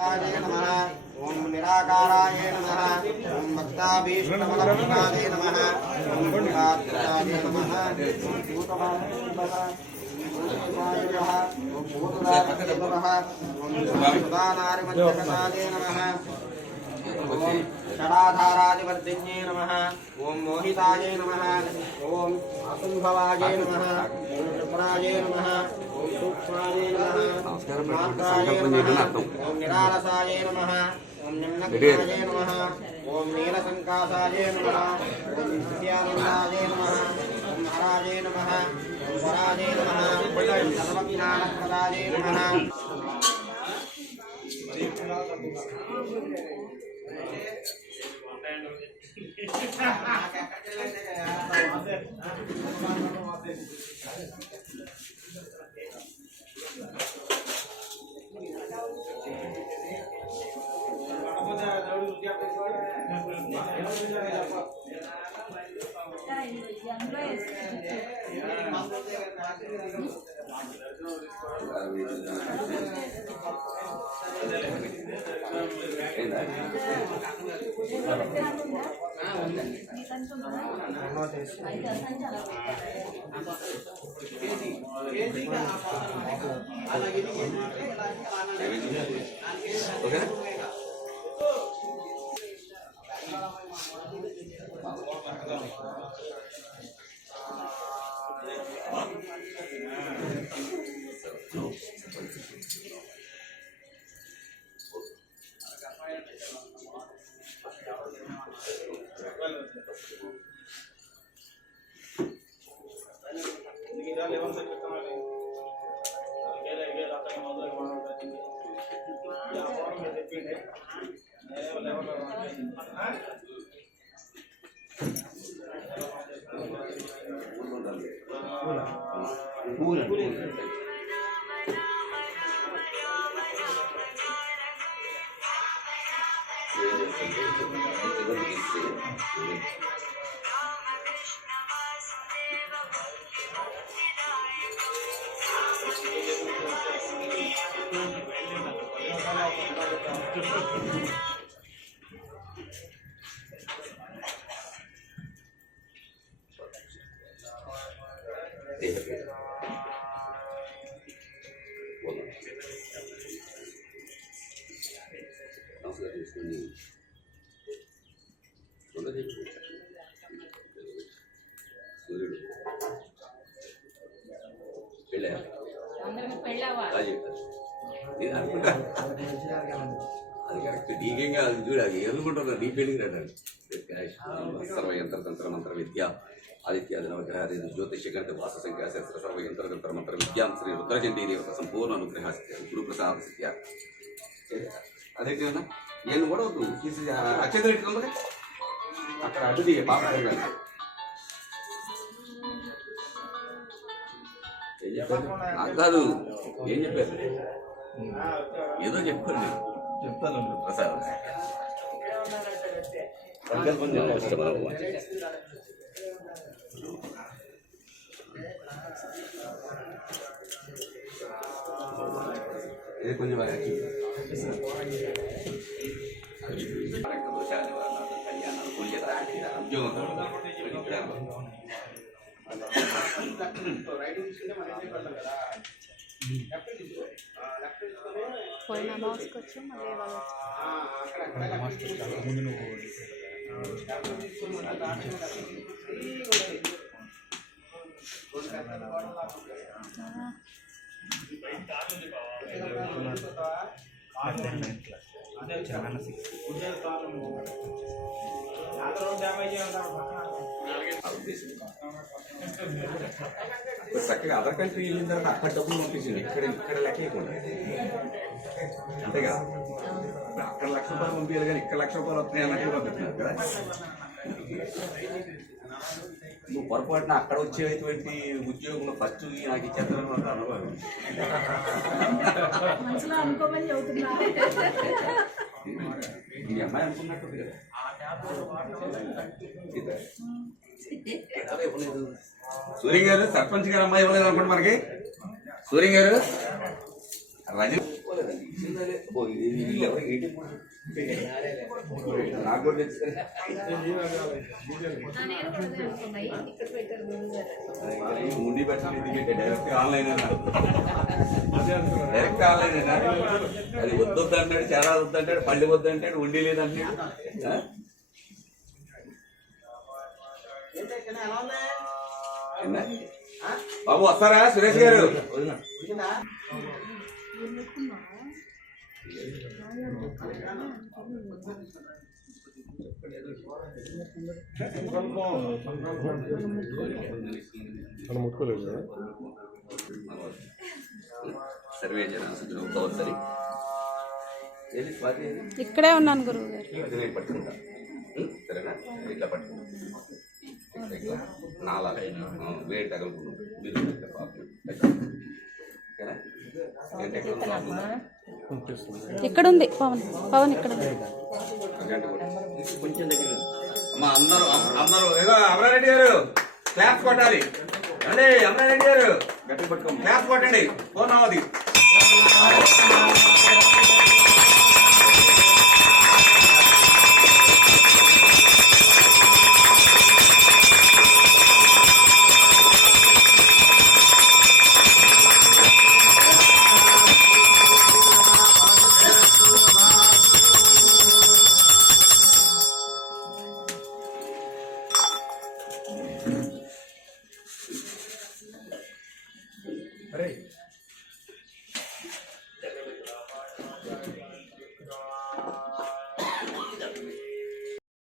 महादेवाय नमः ओम निराकाराय नमः ओम भक्ताभीष्टफलप्रदाय नमः ओम भूतात्मजाय नमः ओम भूतवाय नमः ओम भूतदाय नमः ओम सुदानारिमज्जगताय नमः ओम षडाधारादिवर्धिन्ये नमः ओम मोहिताय नमः ओम असंभवाय नमः ओम त्रिपुराय नमः ओम सूक्ष्माय नमः ओम मात्राय नमः ओम निरालसाय नमः ओम निम्नकटाय नमः ओम नीलसंकासाय नमः ओम नित्यानन्दाय नमः ओम हराय नमः ओम वराय नमः ओम सर्वज्ञानप्रदाय नमः Okay. అది కరెక్ట్ డీకేగా అది చూడాలి ఎందుకుంటారు డీ ఫీలింగ్ రండి సర్వయంత్ర తంత్ర మంత్ర విద్య ఆదిత్యాది నవగ్రహ జ్యోతిష్య గణిత భాష సంఖ్యా శాస్త్ర సర్వయంత్ర తంత్ర మంత్ర విద్యాం శ్రీ రుద్రచండీ దేవత సంపూర్ణ అనుగ్రహ గురుప్రసాద స్థిత్య అదైతే నేను కూడా అత్యంత పెట్టుకుంది అక్కడ అడ్డుది పాప కాదు ఏం చెప్పారు ఏదో చెప్పండి చెప్తాను ప్రసాద్ సంకల్పం ఇది కొంచెం పోయిన బాక్స్కి వచ్చి మళ్ళీ చక్కగా అదర్ కంట్రీ వెళ్ళిన తర్వాత అక్కడ డబ్బులు పంపించింది ఇక్కడ లెక్క అయిపోయింది అంతేగా అక్కడ ₹1,00,000 పంపించాలి కానీ ఇక్కడ ₹1,00,000 వస్తున్నాయి అన్నట్టు పంపిస్తున్నారు కదా. నువ్వు పొరపాటున అక్కడ వచ్చేటువంటి ఉద్యోగంలో ఖర్చు నాకు ఇచ్చేస్తారని మాత్రం అనుభవం ఈ అమ్మాయి అనుకున్నట్టు కదా. సూర్య గారు సర్పంచ్ గారు అమ్మాయి ఇవ్వలేదు అనుకోండి మనకి. సూర్య గారు రజనీ నాకు కూడా తెలుసు. ఉండి పెట్టాలి ఇది పెట్టే డైరెక్ట్ ఆన్లైన్ డైరెక్ట్ ఆన్లైన్ అది వద్దొద్దు అంటాడు, చాలా వద్దు అంటాడు, పల్లి వద్దు అంటాడు, ఉండి లేదంటాడు. బాబు వస్తారా సురేష్ గారు? ముట్టుకోలేదు కదా. సర్వే సరి ఇక్కడే ఉన్నాను గురువు గారు. నేను పట్టుకుంటా సరేనా? ఇట్లా పట్టుకుంటా ఇట్లా నాలా వేడి తగలుకుంటాం మీరు ఇక్కడ ఉంది పవన్. పవన్ ఇక్కడ ఉంది. కొంచెం దగ్గర అమ్మా అందరూ అందరూ ఏదో అమరారెడ్డి గారు క్లాప్స్ కొట్టాలి అండి. అమరారెడ్డి గారు గట్టి పట్టుకో, క్లాప్స్ కొట్టండి. ఫోన్ అవ్వది. అరే